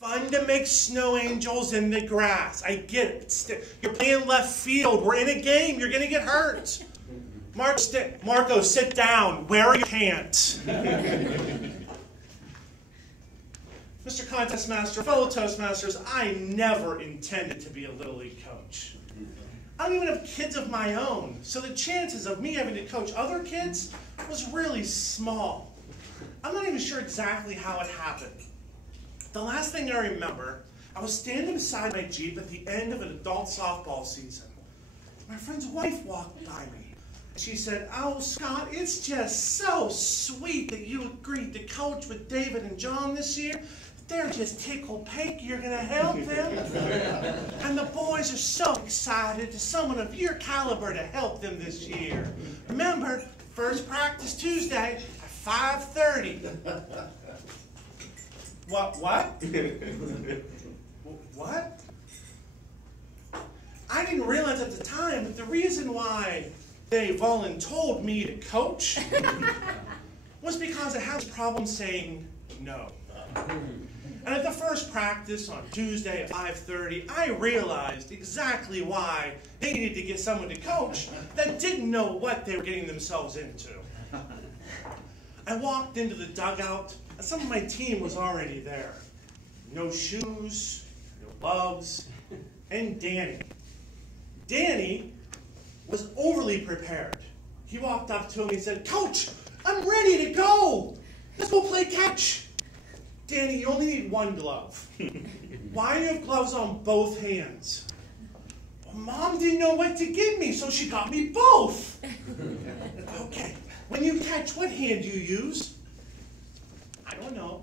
Fun to make snow angels in the grass. I get it. You're playing left field. We're in a game. You're going to get hurt. Marco, sit down. Wear your pants. Mr. Contest Master, fellow Toastmasters, I never intended to be a Little League coach. I don't even have kids of my own, so the chances of me having to coach other kids was really small. I'm not even sure exactly how it happened. The last thing I remember, I was standing beside my Jeep at the end of an adult softball season. My friend's wife walked by me. She said, "Oh, Scott, it's just so sweet that you agreed to coach with David and John this year. They're just tickled pink. You're going to help them. And the boys are so excited to someone of your caliber to help them this year. Remember, first practice Tuesday at 5:30. What? What? I didn't realize at the time that the reason why they voluntold me to coach was because I had a problem saying no. And at the first practice on Tuesday at 5:30, I realized exactly why they needed to get someone to coach that didn't know what they were getting themselves into. I walked into the dugout, and some of my team was already there. No shoes, no gloves, and Danny. Danny was overly prepared. He walked up to him and he said, "Coach, I'm ready to go. Let's go play catch." "Danny, you only need one glove. Why do you have gloves on both hands?" "Well, Mom didn't know what to give me, so she got me both." "Okay, when you catch, what hand do you use?" "I don't know."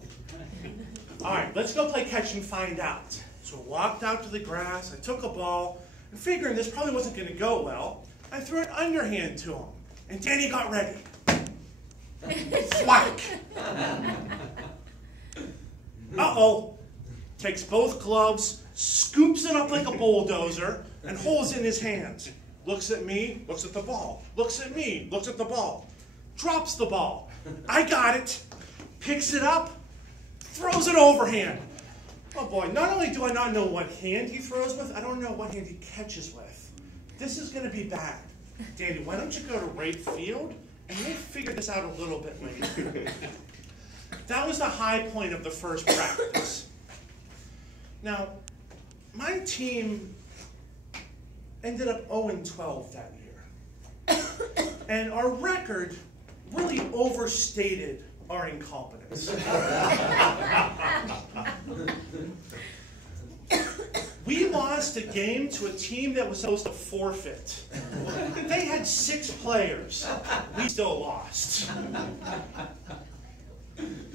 "All right, let's go play catch and find out." So I walked out to the grass, I took a ball, and figuring this probably wasn't going to go well, I threw an underhand to him, and Danny got ready. Thwack! Uh-oh. Takes both gloves, scoops it up like a bulldozer, and holds it in his hands. Looks at me, looks at the ball. Looks at me, looks at the ball. Drops the ball. I got it. Picks it up, throws it overhand. Oh boy, not only do I not know what hand he throws with, I don't know what hand he catches with. This is going to be bad. Danny, why don't you go to right field, and we'll figure this out a little bit later. That was the high point of the first practice. Now, my team ended up 0-12 that year. And our record really overstated our incompetence. We lost a game to a team that was supposed to forfeit. They had 6 players. We still lost.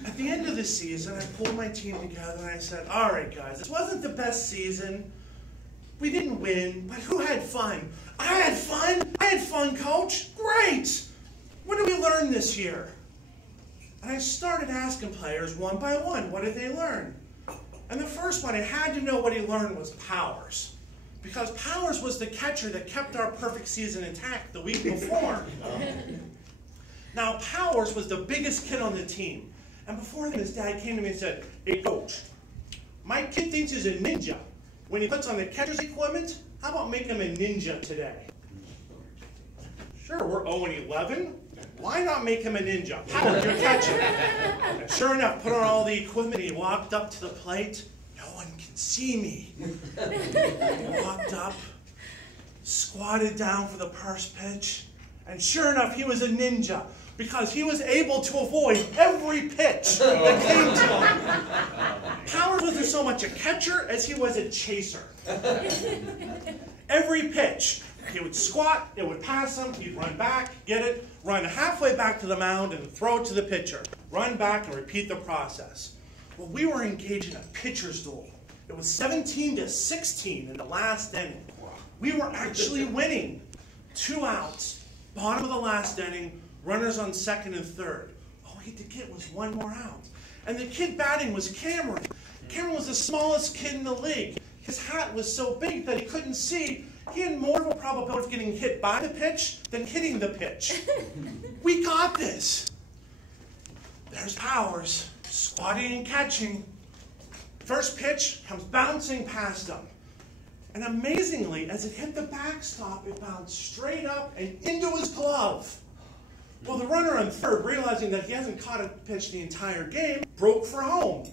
At the end of the season, I pulled my team together and I said, "All right, guys, this wasn't the best season. We didn't win, but who had fun?" "I had fun. I had fun, Coach. Great. What did we learn this year?" And I started asking players one by one, what did they learn? And the first one, I had to know what he learned was Powers. Because Powers was the catcher that kept our perfect season intact the week before. Now, Powers was the biggest kid on the team. And before then, his dad came to me and said, "Hey, Coach, my kid thinks he's a ninja. When he puts on the catcher's equipment, how about make him a ninja today?" "Sure, we're 0-11. Why not make him a ninja? Powers, you're catching." And sure enough, put on all the equipment, he walked up to the plate. "No one can see me." He walked up, squatted down for the first pitch, and sure enough, he was a ninja because he was able to avoid every pitch that came to him. Powers wasn't so much a catcher as he was a chaser. Every pitch, he would squat, it would pass him, he'd run back, get it, run halfway back to the mound and throw it to the pitcher. Run back and repeat the process. Well, we were engaged in a pitcher's duel. It was 17-16 in the last inning. We were actually winning. 2 outs, bottom of the last inning, runners on second and third. All we had to get was 1 more out. And the kid batting was Cameron. Cameron was the smallest kid in the league. His hat was so big that he couldn't see. He had more of a probability of getting hit by the pitch than hitting the pitch. We got this. There's Powers, squatting and catching. First pitch comes bouncing past him. And amazingly, as it hit the backstop, it bounced straight up and into his glove. Well, the runner on third, realizing that he hasn't caught a pitch the entire game, broke for home.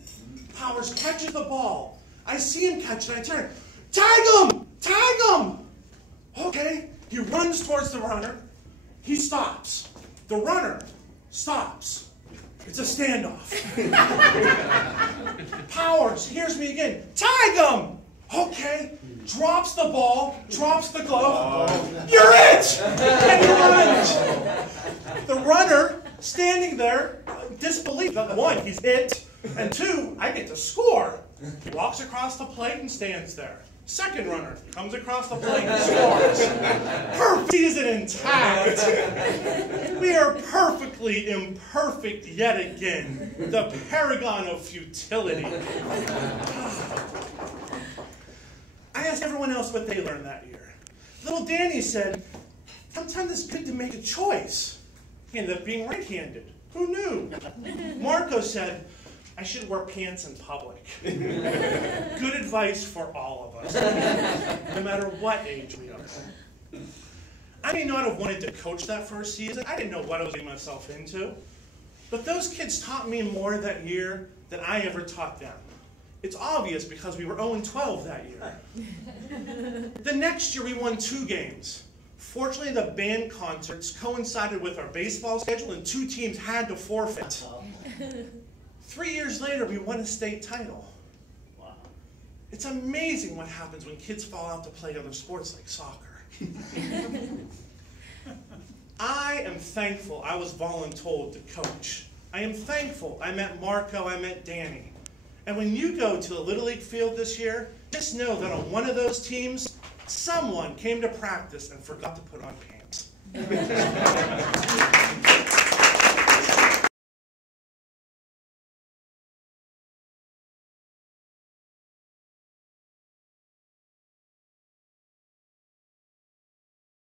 Powers catches the ball. I see him catch it, I turn. Tag him! Tag him! Okay, he runs towards the runner. He stops. The runner stops. It's a standoff. Powers hears me again. Tag him! Okay, drops the ball, drops the glove. You're it! And he runs. The runner standing there, disbelief. One, he's it. And two, I get to score. He walks across the plate and stands there. Second runner comes across the plate and scores. Perfect season intact. We are perfectly imperfect yet again. The paragon of futility. I asked everyone else what they learned that year. Little Danny said, sometimes it's good to make a choice. He ended up being right-handed. Who knew? Marco said, I should wear pants in public. Good advice for all of us, no matter what age we are. I may not have wanted to coach that first season. I didn't know what I was getting myself into. But those kids taught me more that year than I ever taught them. It's obvious because we were 0-12 that year. The next year we won 2 games. Fortunately, the band concerts coincided with our baseball schedule and 2 teams had to forfeit. 3 years later, we won a state title. Wow. It's amazing what happens when kids fall out to play other sports like soccer. I am thankful I was voluntold to coach. I am thankful I met Marco, I met Danny. And when you go to a Little League field this year, just know that on one of those teams, someone came to practice and forgot to put on pants.